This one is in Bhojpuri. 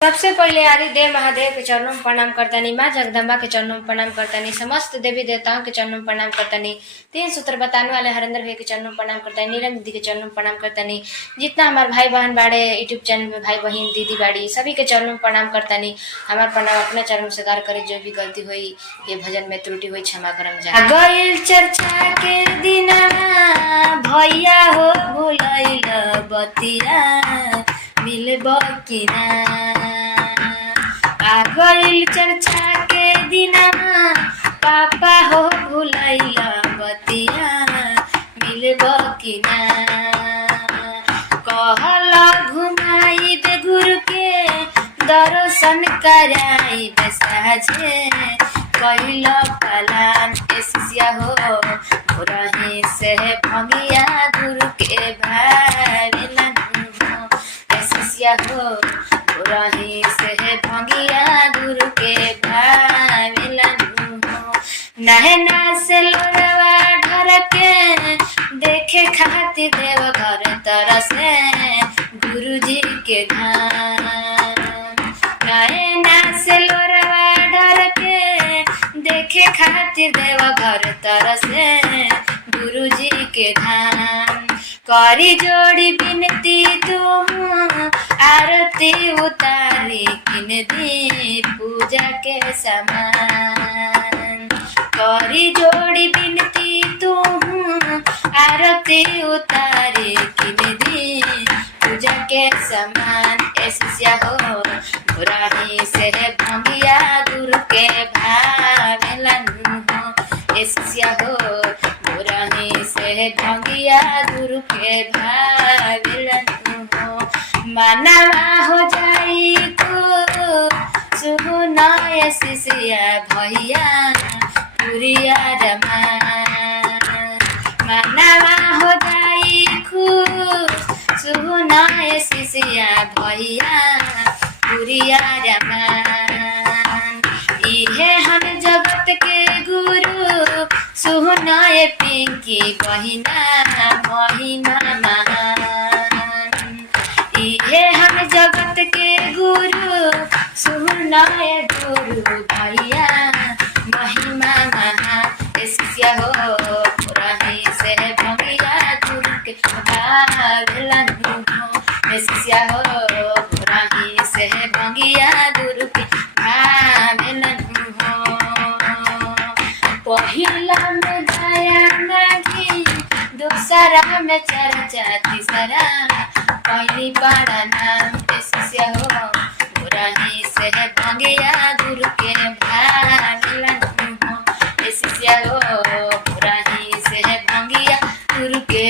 सबसे पहले आदि देव महादेव के चरणों में प्रणाम करतनी, माँ जगदम्बा के चरणों में प्रणाम करतनी, समस्त देवी देवताओं के चरणों में प्रणाम करतनी, तीन सूत्र बताने वाले हरेंद्र भाई के चरणों में प्रणाम करतनी, नीलम दीदी के चरणों में प्रणाम करतनी, जितना हमारे भाई बहन बाड़े यूट्यूब चैनल में भाई बहन दीदी बाड़ी सभी के चरणों में प्रणाम करतनी। हमारे प्रणाम अपने चरणों से गार करे, जो भी गलती हुई ये भजन में त्रुटि हुई क्षमा करम जा। गइल चर्चा के दिना भैया हो भुलैल बतिया मिलब कि ना। आ गइल चर्चा के दिना पापा हो भुलैल बतिया मिलब कि ना। कहल घुमाई दे गुरु के दर्शन कराई साझे कैल पलान एसिया हो रही से भंगिया गुरु के भावेलन एसिया हो रही से भंगिया गुरु के भावेलन नहना से लोरवा ढर के देखे खातिर देव घर तरसे गुरु जी के धाम। नहना से लोरवा ढर के देखे खातिर देव घर तरसे गुरु जी के धाम। करी जोड़ी बिनती तुम आरती उतारी किन दी पूजा के समान। करी जोड़ी बिनती तुम आरती उतारी किन दी पूजा के समान। ऐसिया हो राही से भंगिया गुरु के भावेलन ऐसिया हो राही से भंगिया गुरु के भावेलन मानवा हो जाई को सुना शिष्या भैया पुरिया रमान। मानवा हो जाई सुना शिष्या भैया पुरिया रमान। इहे हम जगत के गुरु सुनाए पिंकी बहिना महिमा महान। इहे हम जगत के गुरु सुनाए गुरु भैया महिमा महान। ऐसिया हो रही से भंगिया गुरु के भावेलन ऐसिया हो रही से भंगिया गुरु के भावेलन। पहिला में दया नागी दूसरा में चर्चा तीसरा पहली बड़ा नाम ऐसिया हो रही से भंगिया गुरु के भावेलन ऐसिया हो रही से भंगिया गुरु के